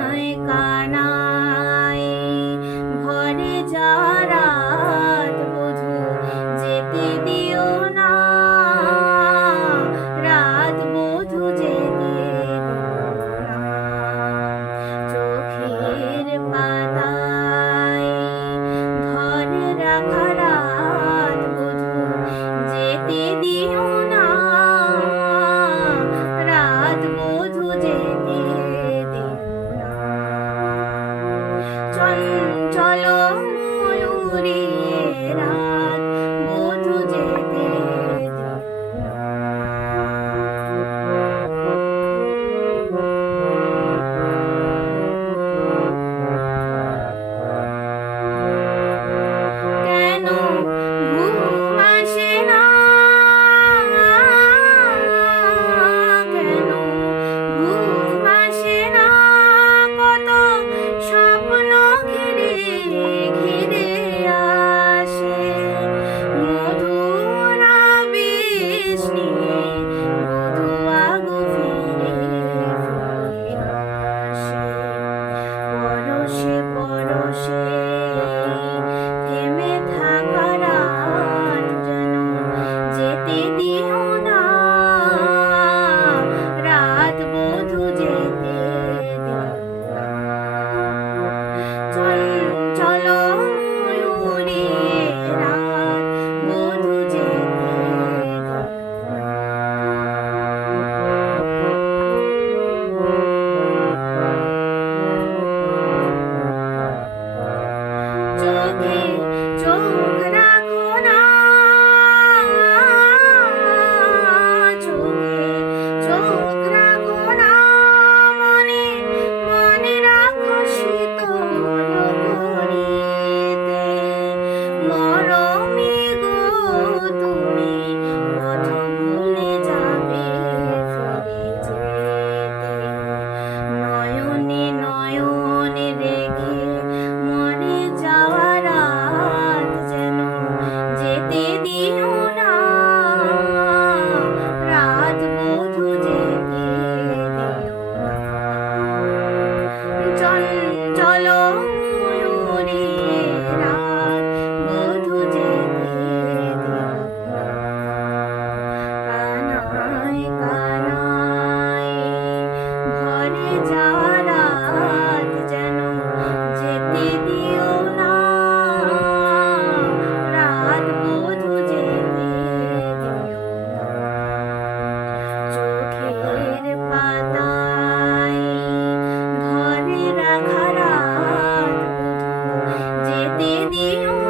কানায়। কানায় ভরে যারাত বধু যেতে দিও না। রাত বধু যেতে চোখের Later. Abdul 你你